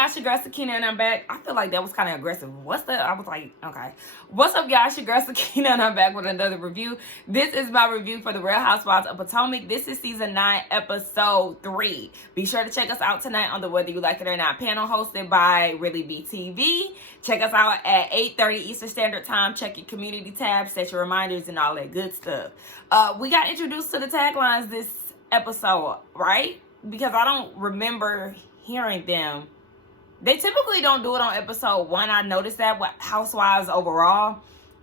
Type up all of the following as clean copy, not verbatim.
y'all? It's your girl Sakina, and I'm back. I feel like that was kind of aggressive. I was like, okay. What's up, y'all? It's your girl Sakina, and I'm back with another review. This is my review for the Real Housewives of Potomac. This is season 9, episode 3. Be sure to check us out tonight on the Whether You Like It or Not panel hosted by Really Be TV. Check us out at 8:30 Eastern Standard Time. Check your community tab, set your reminders, and all that good stuff. We got introduced to the taglines this episode, right? Because I don't remember hearing them. They typically don't do it on episode 1. I noticed that with Housewives overall,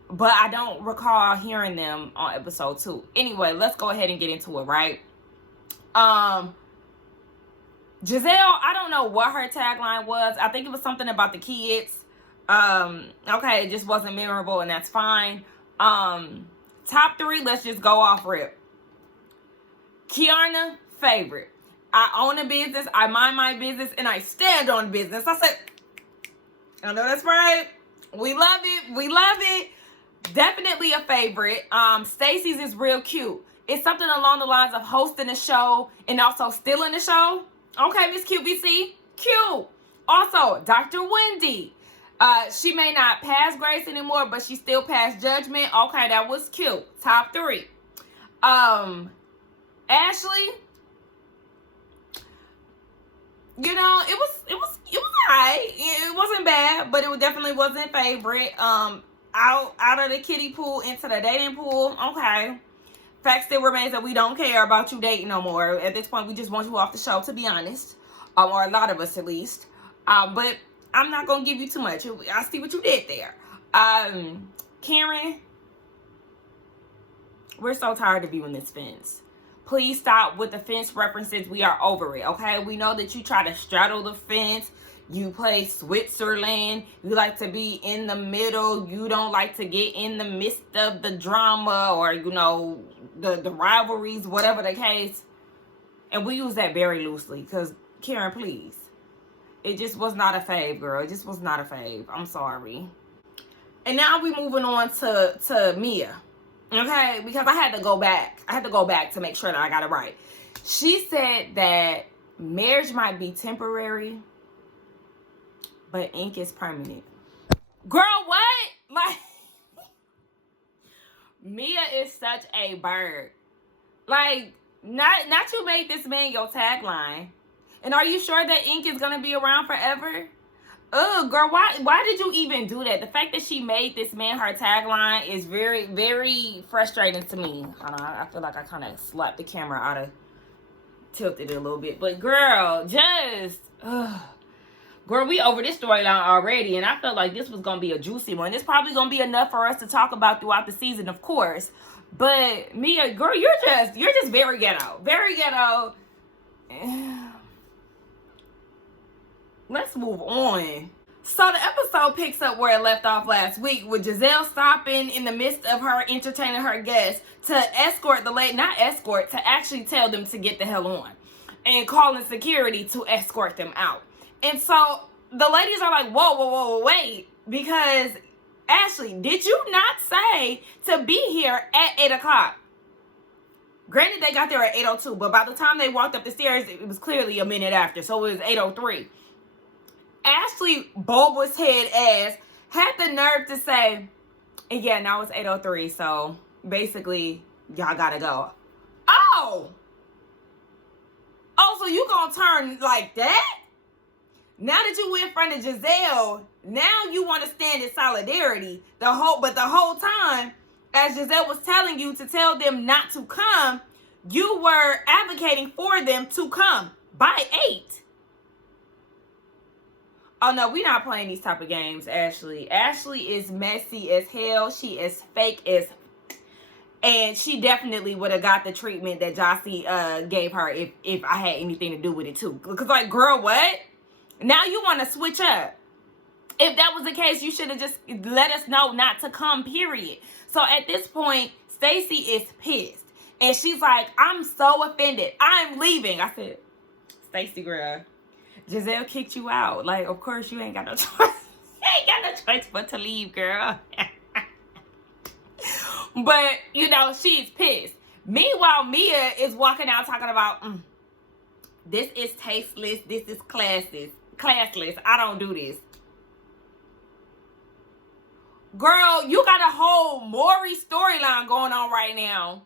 but I don't recall hearing them on episode 2. Anyway, let's go ahead and get into it, right? Giselle, I don't know what her tagline was. I think it was something about the kids. Okay, it just wasn't memorable, and that's fine. Top 3, let's just go off rip. Kiana, favorite. I own a business, I mind my business, and I stand on business. I said, I know that's right. We love it. We love it. Definitely a favorite. Stacey's is real cute. It's something along the lines of hosting a show and also stealing the show. Okay, Miss QVC. Cute. Also, Dr. Wendy. She may not pass grace anymore, but she still passed judgment. Okay, that was cute. Top 3. Ashley. You know, it was alright. It wasn't bad, but it definitely wasn't favorite. Out of the kiddie pool into the dating pool. Okay. Fact still remains that we don't care about you dating no more. At this point, we just want you off the show, to be honest. Or a lot of us, at least. But I'm not gonna give you too much. I see what you did there. Karen, we're so tired of you in this fence. Please stop with the fence references. We are over it, okay? We know that you try to straddle the fence. You play Switzerland. You like to be in the middle. You don't like to get in the midst of the drama or, you know, the rivalries, whatever the case. And we use that very loosely because, Karen, please. It just was not a fave, girl. It just was not a fave. I'm sorry. And now we moving on to Mia. Okay, because I had to go back. I had to go back to make sure that I got it right. She said that marriage might be temporary, but ink is permanent. Girl, what? Like, Mia is such a bird. Like, not you made this man your tagline. And are you sure that ink is gonna be around forever? Oh, girl, why did you even do that? The fact that she made this man her tagline is very, very frustrating to me. I feel like I kind of slapped the camera out of, tilted it a little bit. But girl, girl, we over this storyline already. And I felt like this was going to be a juicy one. It's probably going to be enough for us to talk about throughout the season, of course. But Mia, girl, you're just very ghetto. Very ghetto. Let's move on. So the episode picks up where it left off last week with Giselle stopping in the midst of her entertaining her guests to escort the lady, not escort, to actually tell them to get the hell on. And calling security to escort them out. And so the ladies are like, whoa, wait. Because, Ashley, did you not say to be here at 8 o'clock? Granted, they got there at 8:02, but by the time they walked up the stairs, it was clearly a minute after. So it was 8:03. Ashley, bulbous head ass, had the nerve to say, yeah, now it's 8:03, so basically, y'all gotta go. Oh, so you gonna turn like that? Now that you in front of Giselle, now you want to stand in solidarity. But the whole time, as Giselle was telling you to tell them not to come, you were advocating for them to come by 8. Oh, no, we're not playing these type of games, Ashley. Ashley is messy as hell. She is fake as... And she definitely would have got the treatment that Jossie gave her if I had anything to do with it, too. Because, like, girl, what? Now you want to switch up. If that was the case, you should have just let us know not to come, period. So, at this point, Stacey is pissed. And she's like, I'm so offended. I'm leaving. I said, Stacey, girl, Giselle kicked you out. Like, of course, you ain't got no choice. You ain't got no choice but to leave, girl. But, you know, she's pissed. Meanwhile, Mia is walking out talking about, this is tasteless, this is classist. classless. I don't do this. Girl, you got a whole Maury storyline going on right now.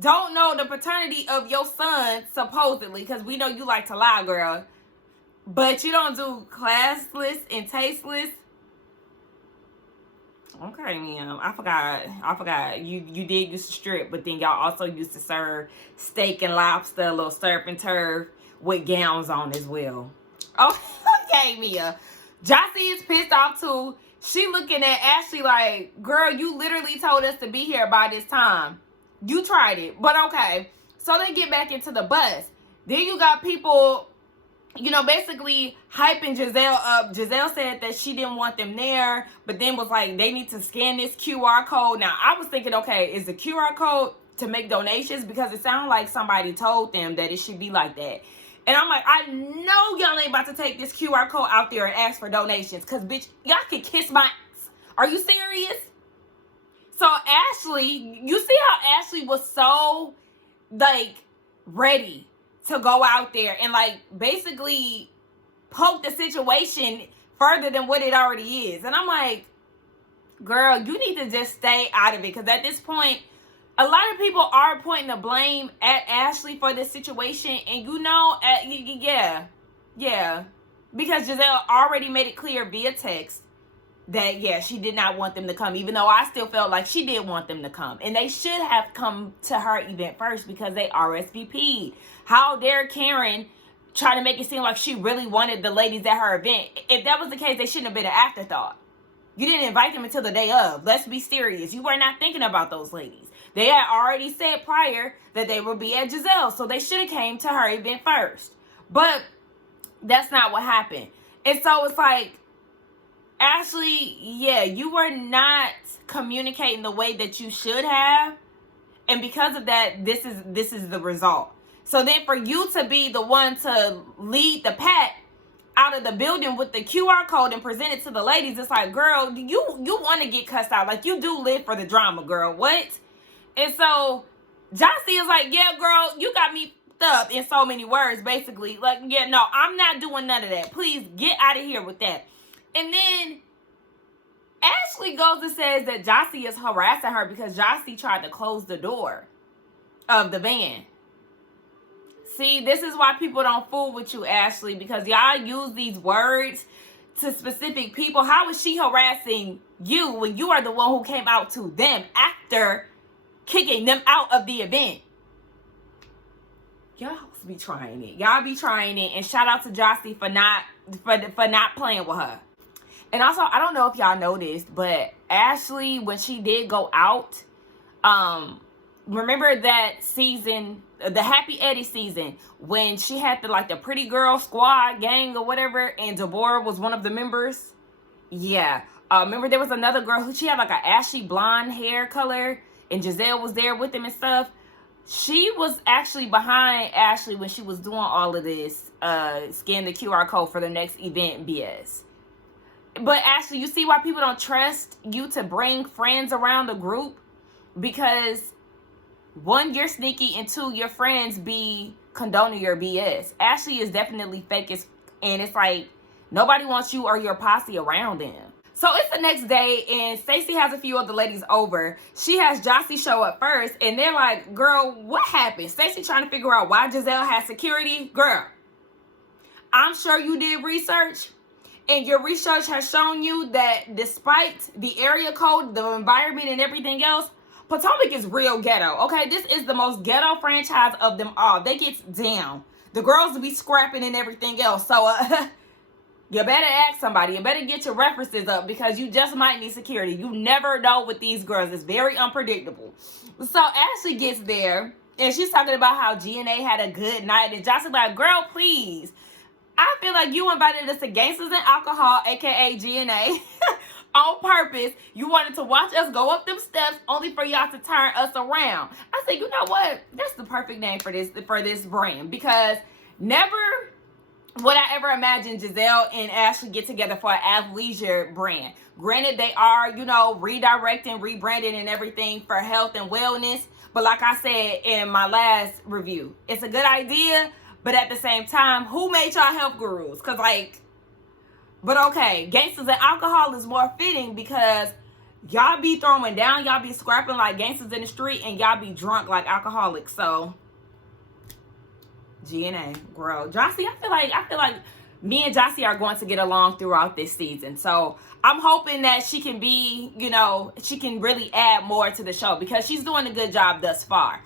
Don't know the paternity of your son, supposedly, because we know you like to lie, girl. But you don't do classless and tasteless. Okay, ma'am. I forgot. You did used to strip, but then y'all also used to serve steak and lobster, a little surf and turf with gowns on as well. Oh, okay, Mia. Jossie is pissed off too. She looking at Ashley like, girl, you literally told us to be here by this time. You tried it, but okay. So they get back into the bus. Then you got people, you know, basically hyping Giselle up. Giselle said that she didn't want them there, but then was like, they need to scan this QR code. Now, I was thinking, okay, is the QR code to make donations? Because it sounded like somebody told them that it should be like that. And I'm like, I know y'all ain't about to take this QR code out there and ask for donations. Because, bitch, y'all can kiss my ass. Are you serious? So, Ashley, you see how Ashley was so, like, ready to go out there and, like, basically poke the situation further than what it already is. And I'm like, girl, you need to just stay out of it. Because at this point, a lot of people are pointing the blame at Ashley for this situation. And you know, yeah. Because Giselle already made it clear via text that, yeah, she did not want them to come. Even though I still felt like she did want them to come. And they should have come to her event first because they RSVP'd. How dare Karen try to make it seem like she really wanted the ladies at her event? If that was the case, they shouldn't have been an afterthought. You didn't invite them until the day of. Let's be serious. You were not thinking about those ladies. They had already said prior that they would be at Giselle, so they should have came to her event first. But that's not what happened. And so it's like, Ashley, yeah, you were not communicating the way that you should have. And because of that, this is the result. So then for you to be the one to lead the pack out of the building with the QR code and present it to the ladies, it's like, girl, you want to get cussed out. Like, you do live for the drama, girl. What? And so Jossie is like, yeah, girl, you got me up in so many words, basically. Like, yeah, no, I'm not doing none of that. Please get out of here with that. And then Ashley goes and says that Jossie is harassing her because Jossie tried to close the door of the van. See, this is why people don't fool with you, Ashley, because y'all use these words to specific people. How is she harassing you when you are the one who came out to them after kicking them out of the event? Y'all be trying it. Y'all be trying it. And shout out to Jossie for not playing with her. And also, I don't know if y'all noticed, but Ashley, when she did go out, remember that season, the Happy Eddie season, when she had the pretty girl squad gang or whatever, and Deborah was one of the members? Yeah. Remember there was another girl who, she had like an ashy blonde hair color, and Giselle was there with them and stuff. She was actually behind Ashley when she was doing all of this, scan the QR code for the next event BS. But Ashley, you see why people don't trust you to bring friends around the group? Because one, you're sneaky, and two, your friends be condoning your BS. Ashley is definitely fake, and it's like nobody wants you or your posse around them. So it's the next day, and Stacey has a few of the ladies over. She has Jossie show up first, and they're like, girl, what happened? Stacey trying to figure out why Giselle has security. Girl, I'm sure you did research, and your research has shown you that despite the area code, the environment, and everything else, Potomac is real ghetto, okay? This is the most ghetto franchise of them all. They get down. The girls will be scrapping and everything else. So, you better ask somebody. You better get your references up because you just might need security. You never know with these girls. It's very unpredictable. So, Ashley gets there, and she's talking about how G&A had a good night. And Jocelyn's like, girl, please. I feel like you invited us to Gangsters and Alcohol, a.k.a. G&A, on purpose. You wanted to watch us go up them steps only for y'all to turn us around. I said, you know what? That's the perfect name for this brand, because never would I ever imagine Giselle and Ashley get together for an athleisure brand. Granted, they are, redirecting, rebranding, and everything for health and wellness. But like I said in my last review, it's a good idea, But at the same time, who made y'all health gurus? Because, like, but okay, gangsters and alcohol is more fitting because y'all be throwing down, y'all be scrapping like gangsters in the street, and y'all be drunk like alcoholics. So, GNA, girl. Jossie, I feel like me and Jossie are going to get along throughout this season. So, I'm hoping that she can be, you know, she can really add more to the show because she's doing a good job thus far.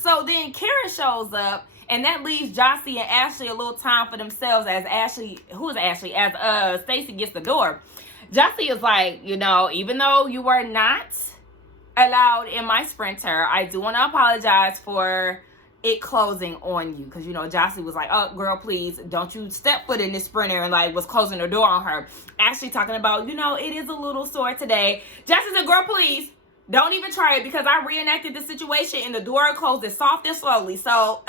So then Karen shows up, and that leaves Jossie and Ashley a little time for themselves as Ashley, as Stacey gets the door. Jossie is like, you know, even though you were not allowed in my Sprinter, I do want to apologize for it closing on you, because, you know, Jossie was like, oh girl, please don't you step foot in this Sprinter, and like was closing the door on her. Ashley talking about, you know, it is a little sore today. Jossie said, girl, please don't even try it, because I reenacted the situation and the door closed it soft and slowly. So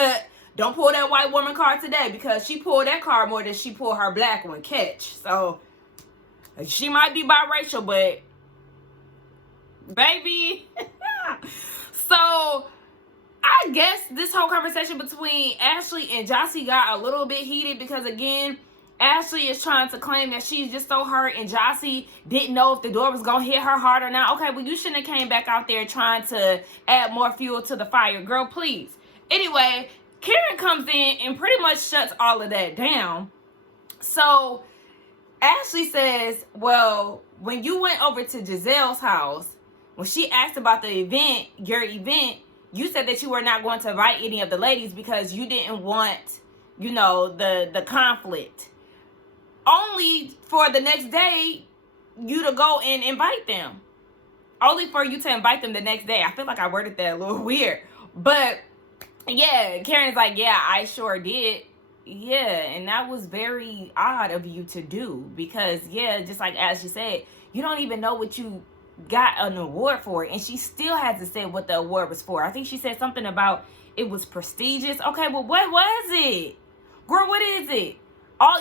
don't pull that white woman card today, because she pulled that card more than she pulled her black one. Catch. So she might be biracial, but baby. So I guess this whole conversation between Ashley and Jossie got a little bit heated because, again, Ashley is trying to claim that she's just so hurt and Jossie didn't know if the door was going to hit her hard or not. Okay, well, you shouldn't have came back out there trying to add more fuel to the fire. Girl, please. Anyway, Karen comes in and pretty much shuts all of that down. So Ashley says, well, when you went over to Giselle's house, when she asked about the event, your event, you said that you were not going to invite any of the ladies because you didn't want, you know, the conflict. Only for the next day, you to go and invite them. Only for you to invite them the next day. I feel like I worded that a little weird. But, yeah, Karen's like, yeah, I sure did. Yeah, and that was very odd of you to do. Because, yeah, just like as you said, you don't even know what you got an award for, and she still has to say what the award was for. I think she said something about it was prestigious. Okay, well, what was it? Girl, what is it?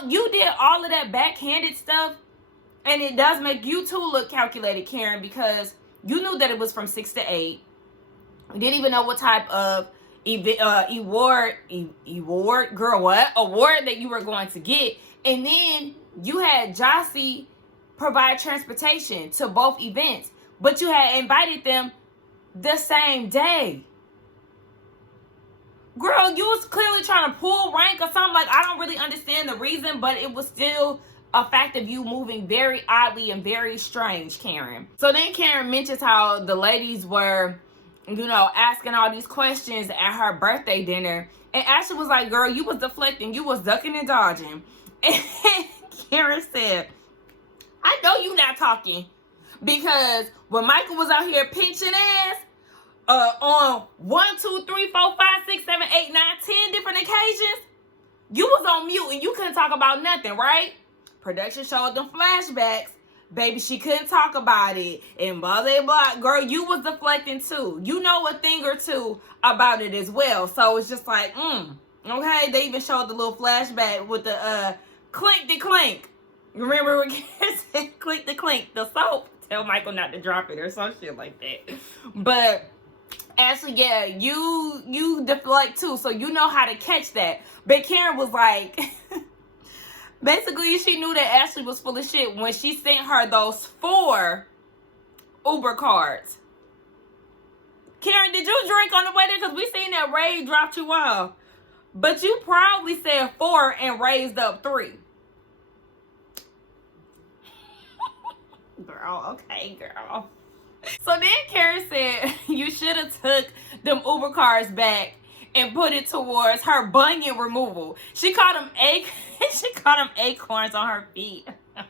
You did all of that backhanded stuff, and it does make you too look calculated, Karen, because you knew that it was from 6 to 8. You didn't even know what type of award that you were going to get, and then you had Jossie provide transportation to both events, but you had invited them the same day. Girl, you was clearly trying to pull rank or something. Like, I don't really understand the reason, but it was still a fact of you moving very oddly and very strange, Karen. So then Karen mentions how the ladies were, you know, asking all these questions at her birthday dinner, and Ashley was like, girl, you was deflecting, you was ducking and dodging. And Karen said, I know you not talking, because when Michael was out here pinching ass on 1, 2, 3, 4, 5, 6, 7, 8, 9, 10 different occasions, you was on mute and you couldn't talk about nothing, right? Production showed them flashbacks. Baby, she couldn't talk about it. And blah, blah, blah. Girl, you was deflecting too. You know a thing or two about it as well. So it's just like, okay? They even showed the little flashback with the clink the clink. Remember when Karen said clink the clink, the soap? Tell Michael not to drop it or some shit like that. But Ashley, yeah, you deflect too, so you know how to catch that. But Karen was like, basically she knew that Ashley was full of shit when she sent her those 4 Uber cards. Karen, did you drink on the way there? Because we seen that Ray dropped you off. But you proudly said 4 and raised up 3. Girl, okay, girl. So then Karen said you should have took them Uber cars back and put it towards her bunion removal. She called them acorns on her feet. I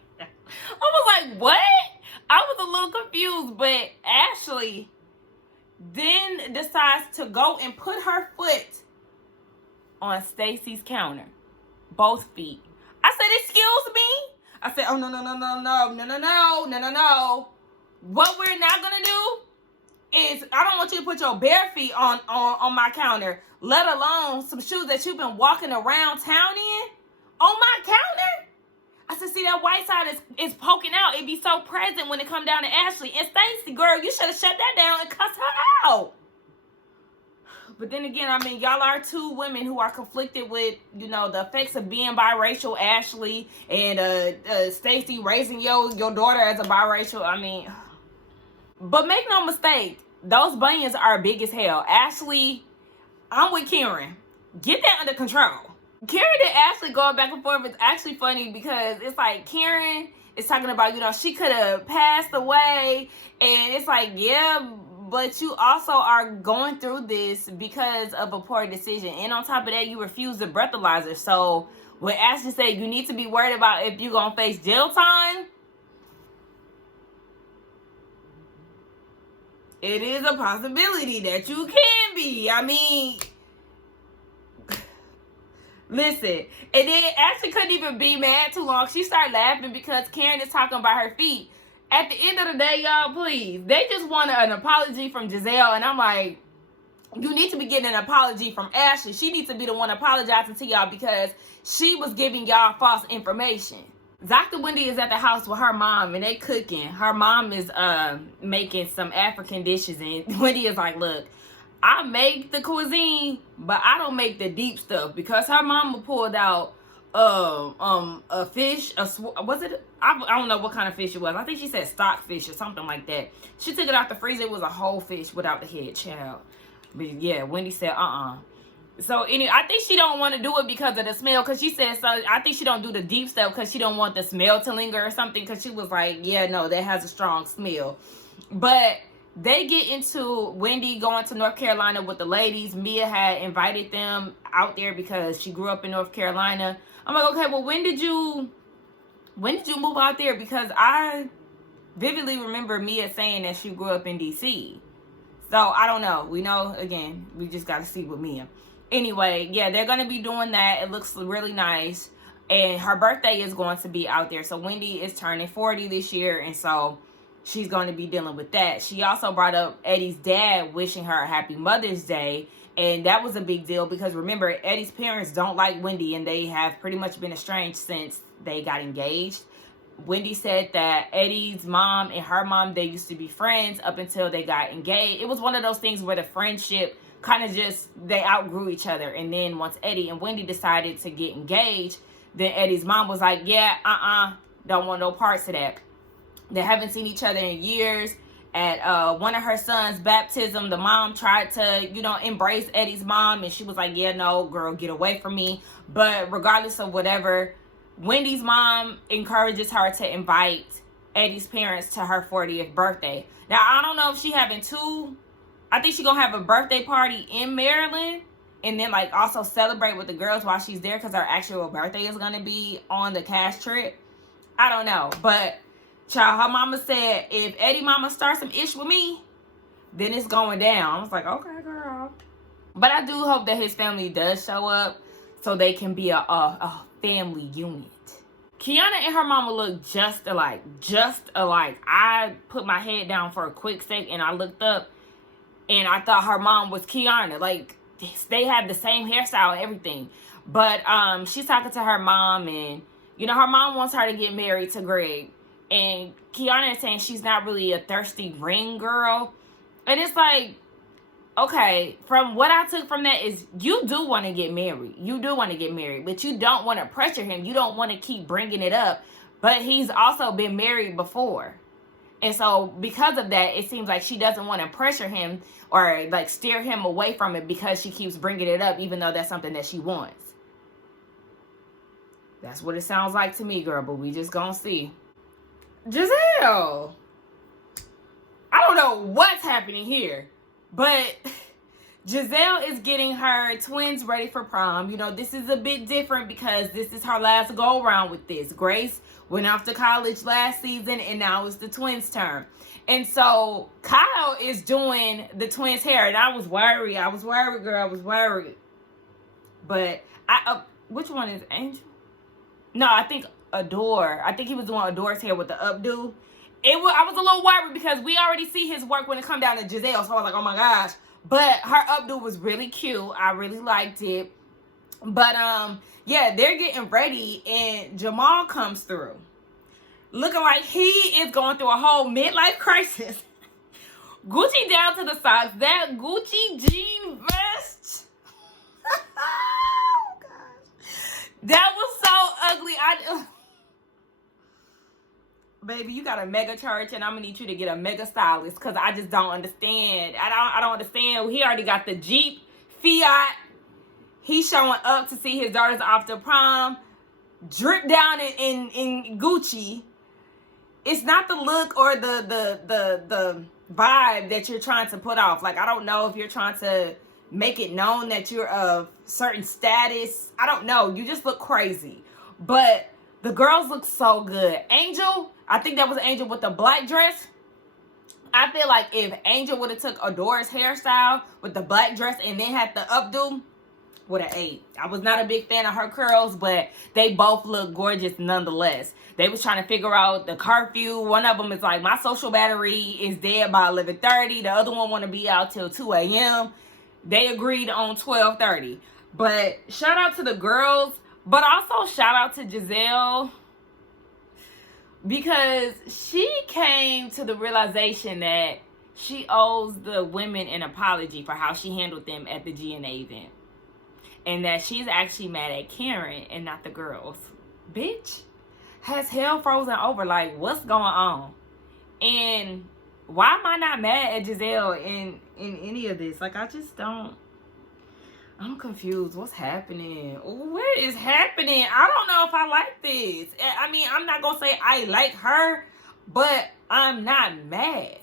was like, what? I was a little confused, but Ashley then decides to go and put her foot on Stacey's counter. Both feet. I said, excuse me? I said, oh, no. What we're not going to do is, I don't want you to put your bare feet on my counter, let alone some shoes that you've been walking around town in on my counter. I said, see, that white side is poking out. It be so present when it come down to Ashley. And Stacey, girl, you should have shut that down and cussed her out. But then again, I mean, y'all are two women who are conflicted with, you know, the effects of being biracial. Ashley and Stacey raising your daughter as a biracial. I mean, but make no mistake, those bunions are big as hell. Ashley, I'm with Karen. Get that under control. Karen and Ashley going back and forth is actually funny because it's like Karen is talking about, you know, she could have passed away. And it's like, yeah, but you also are going through this because of a poor decision. And on top of that, you refuse the breathalyzer. So when Ashley said you need to be worried about if you're going to face jail time, it is a possibility that you can be. I mean, listen. And then Ashley couldn't even be mad too long. She started laughing because Karen is talking about her feet. At the end of the day, y'all, please, they just wanted an apology from Giselle. And I'm like, you need to be getting an apology from Ashley. She needs to be the one apologizing to y'all because she was giving y'all false information. Dr. Wendy is at the house with her mom and they cooking. Her mom is making some African dishes and Wendy is like, look, I make the cuisine, but I don't make the deep stuff because her mama pulled out a fish, was it? I don't know what kind of fish it was. I think she said stockfish or something like that. She took it out the freezer. It was a whole fish without the head, child. But yeah, Wendy said, So anyway, I think she don't want to do it because of the smell. Because she said, so I think she don't do the deep stuff because she don't want the smell to linger or something. Because she was like, yeah, no, that has a strong smell. But they get into Wendy going to North Carolina with the ladies. Mia had invited them out there because she grew up in North Carolina. I'm like, okay, well, when did you move out there? Because I vividly remember Mia saying that she grew up in DC. So I don't know. We know, again, we just got to see with Mia. Anyway, yeah, they're going to be doing that. It looks really nice. And her birthday is going to be out there. So Wendy is turning 40 this year. And so she's going to be dealing with that. She also brought up Eddie's dad wishing her a happy Mother's Day. And that was a big deal because remember, Eddie's parents don't like Wendy and they have pretty much been estranged since they got engaged. Wendy said that Eddie's mom and her mom, they used to be friends up until they got engaged. It was one of those things where the friendship kind of just, they outgrew each other. And then once Eddie and Wendy decided to get engaged, then Eddie's mom was like, yeah, don't want no parts of that. They haven't seen each other in years. At one of her son's baptism, the mom tried to, you know, embrace Eddie's mom. And she was like, yeah, no, girl, get away from me. But regardless of whatever, Wendy's mom encourages her to invite Eddie's parents to her 40th birthday. Now, I don't know if she having two. I think she's going to have a birthday party in Maryland. And then, like, also celebrate with the girls while she's there. Because her actual birthday is going to be on the cash trip. I don't know. But child, her mama said, if Eddie mama starts some ish with me, then it's going down. I was like, okay, girl. But I do hope that his family does show up so they can be a family unit. Kiana and her mama look just alike. Just alike. I put my head down for a quick sec and I looked up and I thought her mom was Kiana. Like, they have the same hairstyle and everything. But she's talking to her mom and, you know, her mom wants her to get married to Greg. And Kiana is saying she's not really a thirsty ring girl. And it's like, okay, from what I took from that is you do want to get married. You do want to get married. But you don't want to pressure him. You don't want to keep bringing it up. But he's also been married before. And so because of that, it seems like she doesn't want to pressure him or like steer him away from it because she keeps bringing it up even though that's something that she wants. That's what it sounds like to me, girl. But we just gonna see. Giselle, I don't know what's happening here, but Giselle is getting her twins ready for prom. You know, this is a bit different because this is her last go around with this. Grace went off to college last season and now it's the twins' turn. And so Kyle is doing the twins' hair and I was worried, girl. I was worried. But which one is Angel? No, I think Adore. I think he was doing Adore's hair with the updo. I was a little worried because we already see his work when it come down to Giselle. So I was like, oh my gosh. But her updo was really cute. I really liked it. But yeah, they're getting ready and Jamal comes through. Looking like he is going through a whole midlife crisis. Gucci down to the socks. That Gucci jean vest. Oh, gosh. That was so ugly. Baby, you got a mega church, and I'm gonna need you to get a mega stylist, because I just don't understand. I don't understand. He already got the Jeep, Fiat. He's showing up to see his daughters off to prom, drip down in Gucci. It's not the look or the vibe that you're trying to put off. Like, I don't know if you're trying to make it known that you're of certain status. I don't know. You just look crazy. But the girls look so good. Angel, I think that was Angel with the black dress. I feel like if Angel would have took Adora's hairstyle with the black dress and then had the updo, would have ate. I was not a big fan of her curls, but they both look gorgeous nonetheless. They was trying to figure out the curfew. One of them is like, my social battery is dead by 11:30. The other one want to be out till 2 a.m. They agreed on 12:30. But shout out to the girls, but also shout out to Giselle, because she came to the realization that she owes the women an apology for how she handled them at the GNA event. And that she's actually mad at Karen and not the girls. Bitch, has hell frozen over? Like, what's going on? And why am I not mad at Giselle in any of this? Like, I just don't. I'm confused. What's happening? What is happening? I don't know if I like this. I mean, I'm not going to say I like her, but I'm not mad.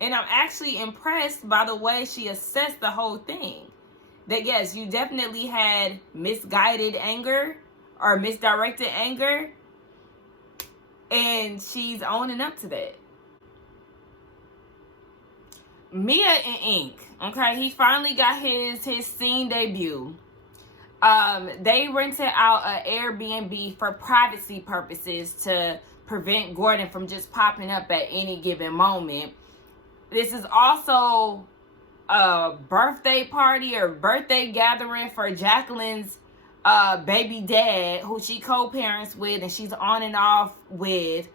And I'm actually impressed by the way she assessed the whole thing. That, yes, you definitely had misguided anger or misdirected anger. And she's owning up to that. Mia and Ink, okay, he finally got his scene debut. They rented out an Airbnb for privacy purposes to prevent Gordon from just popping up at any given moment. This is also a birthday party or birthday gathering for Jacqueline's baby dad, who she co-parents with and she's on and off with.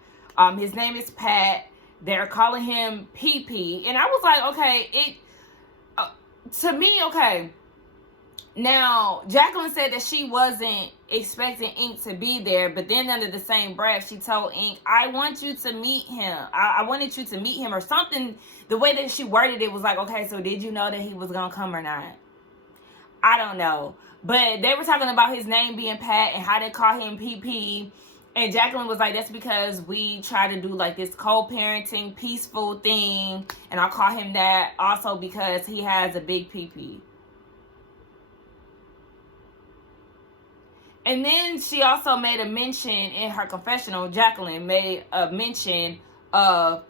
His name is Pat. They're calling him PP. And I was like, okay, to me, okay. Now, Jacqueline said that she wasn't expecting Ink to be there, but then under the same breath, she told Ink, I want you to meet him. I wanted you to meet him or something. The way that she worded it was like, okay, so did you know that he was going to come or not? I don't know. But they were talking about his name being Pat and how they call him PP. And Jacqueline was like, that's because we try to do like this co-parenting, peaceful thing. And I'll call him that also because he has a big PP. And then she also made a mention in her confessional, Jacqueline made a mention of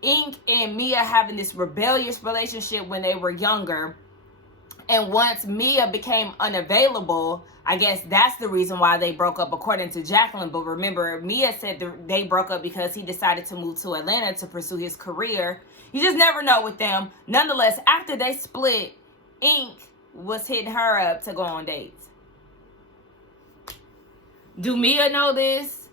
Ink and Mia having this rebellious relationship when they were younger. And once Mia became unavailable, I guess that's the reason why they broke up, according to Jacqueline. But remember, Mia said they broke up because he decided to move to Atlanta to pursue his career. You just never know with them. Nonetheless, after they split, Ink was hitting her up to go on dates. Do Mia know this?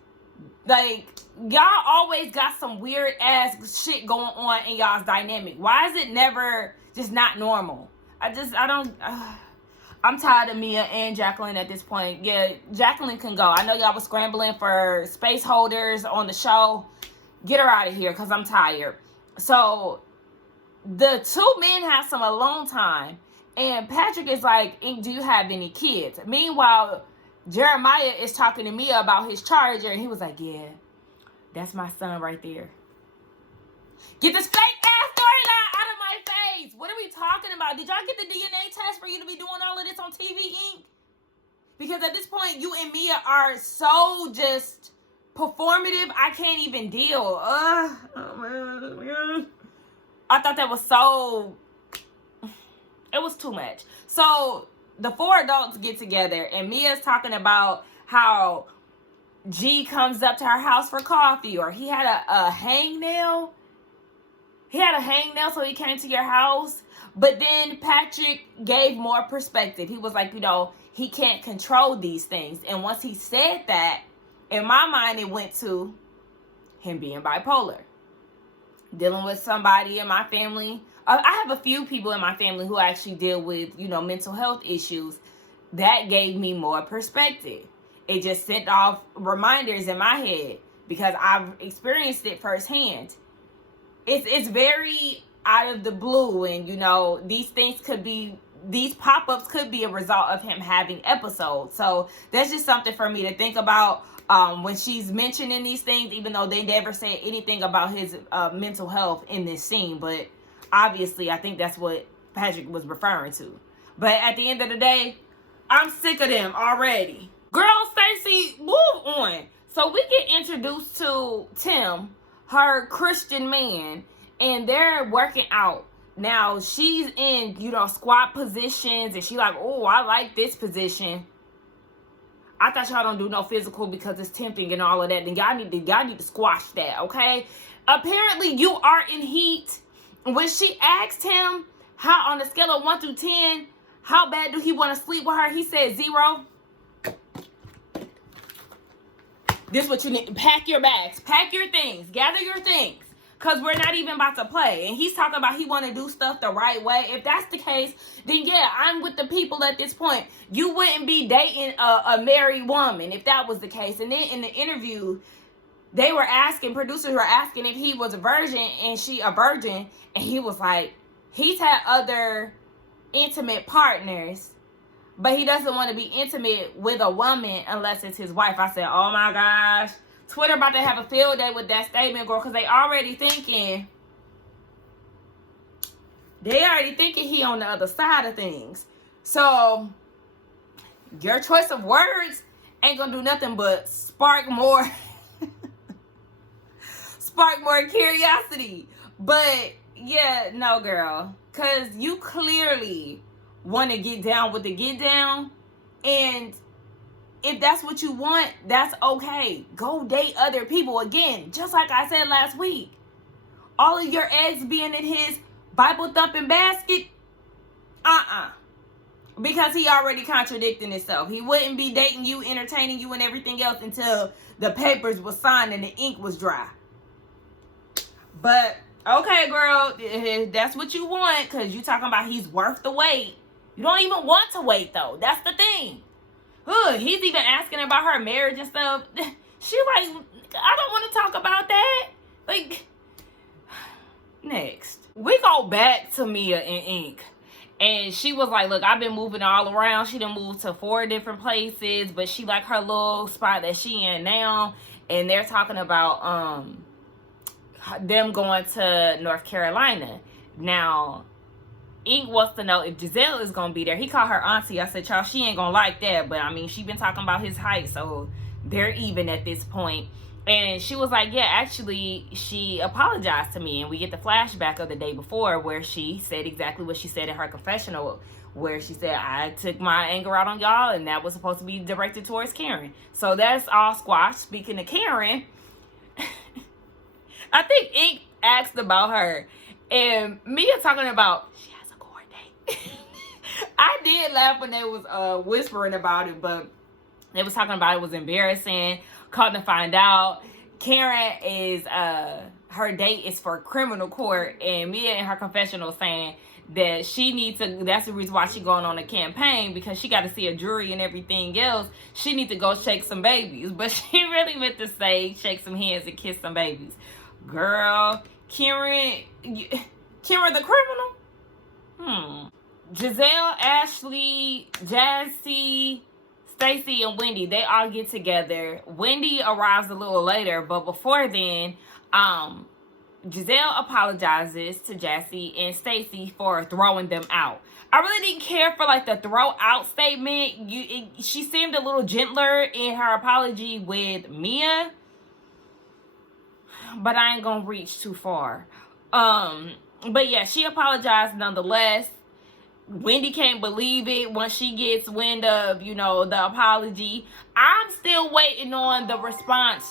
Like, y'all always got some weird ass shit going on in y'all's dynamic. Why is it never just not normal? I'm tired of Mia and Jacqueline at this point. Yeah, Jacqueline can go. I know y'all was scrambling for space holders on the show. Get her out of here because I'm tired. So, the two men have some alone time. And Patrick is like, Ink, do you have any kids? Meanwhile, Jeremiah is talking to Mia about his charger. And he was like, yeah, that's my son right there. Get this fake ass storyline out of my face. What are we talking about? Did y'all get the DNA test for you to be doing all of this on TV, Ink? Because at this point, you and Mia are so just performative. I can't even deal. Oh man. I thought that was so... It was too much. So, the four adults get together, and Mia's talking about how G comes up to her house for coffee, or he had a hangnail. He had a hangnail, so he came to your house. But then Patrick gave more perspective. He was like, you know, he can't control these things. And once he said that, in my mind, it went to him being bipolar. dealing with somebody in my family. I have a few people in my family who actually deal with, mental health issues. That gave me more perspective. It just sent off reminders in my head because I've experienced it firsthand. It's very out of the blue, and these pop-ups could be a result of him having episodes. So that's just something for me to think about when she's mentioning these things, even though they never said anything about his mental health in this scene. But obviously, I think that's what Patrick was referring to. But at the end of the day, I'm sick of them already. Girl, Stacey, move on. So we get introduced to Tim, her Christian man, and they're working out. Now, she's in, squat positions, and she like, oh, I like this position. I thought y'all don't do no physical because it's tempting and all of that. Then y'all need to squash that, okay? Apparently, you are in heat. When she asked him how, on a scale of 1 through 10, how bad do he want to sleep with her, he said 0. This is what you need. Pack your bags. Pack your things. Gather your things. Because we're not even about to play. And he's talking about he want to do stuff the right way. If that's the case, then yeah, I'm with the people at this point. You wouldn't be dating a married woman if that was the case. And then in the interview, producers were asking if he was a virgin and she a virgin. And he was like, he's had other intimate partners, but he doesn't want to be intimate with a woman unless it's his wife. I said, oh my gosh. Twitter about to have a field day with that statement, girl, because they already thinking he on the other side of things. So your choice of words ain't gonna do nothing but spark more curiosity. But yeah, no, girl, because you clearly want to get down with the get down, and if that's what you want, that's okay. Go date other people. Again, just like I said last week, all of your eggs being in his Bible thumping basket, because he already contradicting himself. He wouldn't be dating you, entertaining you, and everything else until the papers was signed and the ink was dry. But okay, girl, if that's what you want, because you talking about he's worth the wait. You don't even want to wait, though. That's the thing. He's even asking about her marriage and stuff. She like, I don't want to talk about that. Like, next. We go back to Mia and Ink. And she was like, look, I've been moving all around. She done moved to 4 different places. But she like her little spot that she in now. And they're talking about them going to North Carolina. Now, Ink wants to know if Giselle is going to be there. He called her auntie. I said, y'all, she ain't going to like that. But, I mean, she been talking about his height. So, they're even at this point. And she was like, yeah, actually, she apologized to me. And we get the flashback of the day before where she said exactly what she said in her confessional. Where she said, I took my anger out on y'all. And that was supposed to be directed towards Karen. So, that's all squashed. Speaking of Karen, I think Ink asked about her. And Mia talking about, I did laugh when they was whispering about it, but they was talking about it was embarrassing. Come to find out, Karen is her date is for criminal court, and Mia in her confessional saying that she needs to. That's the reason why she going on a campaign, because she got to see a jury and everything else. She need to go shake some babies, but she really meant to say shake some hands and kiss some babies. Girl, Karen the criminal. Giselle, Ashley, Jassy, Stacey, and Wendy, they all get together. Wendy arrives a little later, but before then, Giselle apologizes to Jassy and Stacey for throwing them out. I really didn't care for like the throw out statement. She seemed a little gentler in her apology with Mia, but I ain't gonna reach too far. But yeah, she apologized nonetheless. Wendy can't believe it once she gets wind of, the apology. I'm still waiting on the response.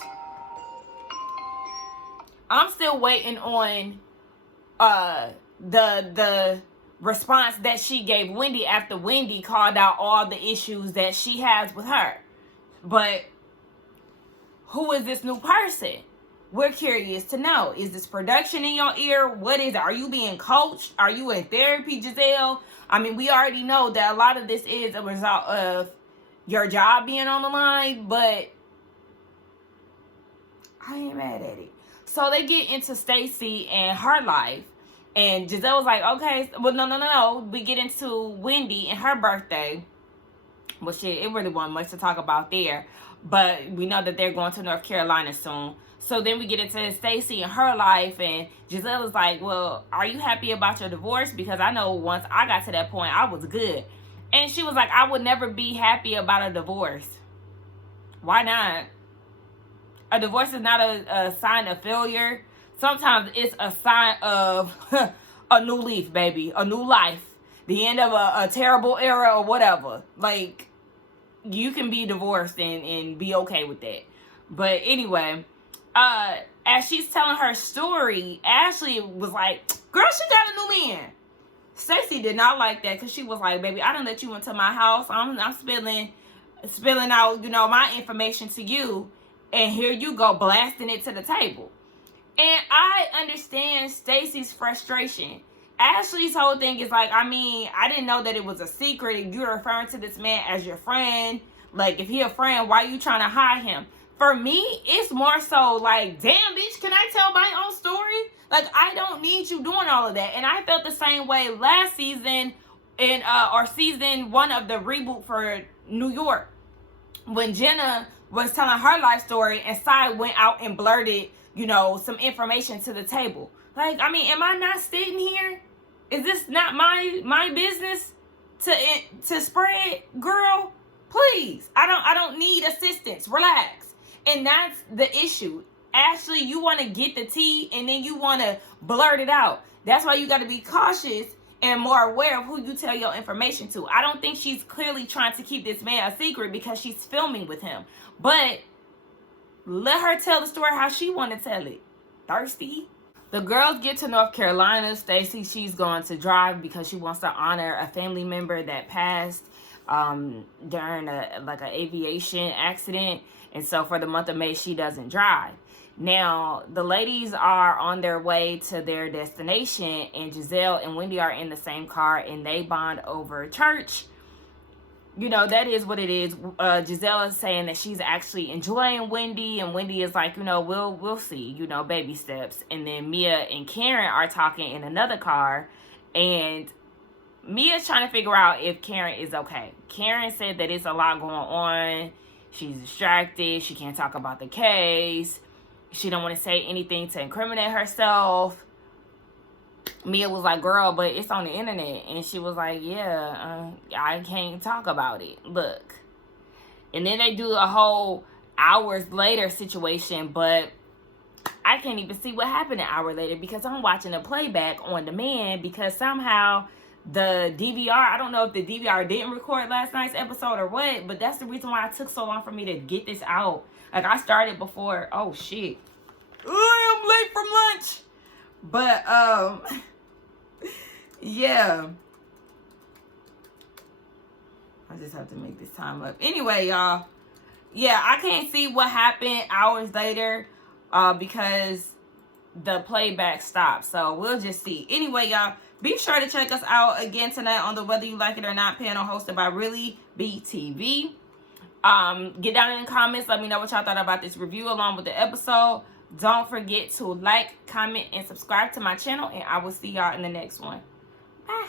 I'm still waiting on the response that she gave Wendy after Wendy called out all the issues that she has with her. But who is this new person? we're curious to know, is this production in your ear? What is it? Are you being coached? Are you in therapy, Giselle? I mean, we already know that a lot of this is a result of your job being on the line, but I ain't mad at it. So they get into Stacey and her life, and Giselle was like, okay, well, no. We get into Wendy and her birthday. Well, shit, it really wasn't much to talk about there, but we know that they're going to North Carolina soon. So then we get into Stacey and her life, and Giselle is like, well, are you happy about your divorce? Because I know once I got to that point, I was good. And she was like, I would never be happy about a divorce. Why not? A divorce is not a sign of failure. Sometimes it's a sign of a new leaf, baby. A new life. The end of a terrible era or whatever. Like, you can be divorced and be okay with that. But anyway, as she's telling her story, Ashley was like, girl, she got a new man. Stacey did not like that because she was like, baby, I done let you into my house. I'm spilling out, my information to you. And here you go, blasting it to the table. And I understand Stacey's frustration. Ashley's whole thing is like, I didn't know that it was a secret. You're referring to this man as your friend. Like, if he a friend, why are you trying to hide him? For me, it's more so like, damn, bitch, can I tell my own story? Like, I don't need you doing all of that. And I felt the same way last season or season 1 of the reboot for New York. When Jenna was telling her life story and Sai went out and blurted, some information to the table. Like, am I not sitting here? Is this not my business to spread, girl? Please, I don't need assistance. Relax. And that's the issue. Ashley, you want to get the tea and then you want to blurt it out. That's why you got to be cautious and more aware of who you tell your information to. I don't think she's clearly trying to keep this man a secret because she's filming with him. But let her tell the story how she want to tell it. Thirsty. The girls get to North Carolina. Stacey, she's going to drive because she wants to honor a family member that passed during an aviation accident. And so for the month of May, she doesn't drive. Now, the ladies are on their way to their destination, and Giselle and Wendy are in the same car, and they bond over church. That is what it is. Giselle is saying that she's actually enjoying Wendy, and Wendy is like, we'll see, baby steps. And then Mia and Karen are talking in another car, and Mia's trying to figure out if Karen is okay. Karen said that it's a lot going on. She's distracted. She can't talk about the case. She don't want to say anything to incriminate herself. Mia was like, girl, but it's on the internet. And she was like, yeah, I can't talk about it. Look. And then they do a whole hours later situation, but I can't even see what happened an hour later because I'm watching a playback on demand because somehow the DVR, I don't know if the DVR didn't record last night's episode or what, but that's the reason why it took so long for me to get this out. Like, I started before, oh shit, I'm late from lunch. But yeah, I just have to make this time up. Anyway, y'all, yeah, I can't see what happened hours later because the playback stopped. So we'll just see. Anyway, y'all, be sure to check us out again tonight on the Whether You Like It or Not panel hosted by Really BTV. Get down in the comments. Let me know what y'all thought about this review along with the episode. Don't forget to like, comment, and subscribe to my channel. And I will see y'all in the next one. Bye.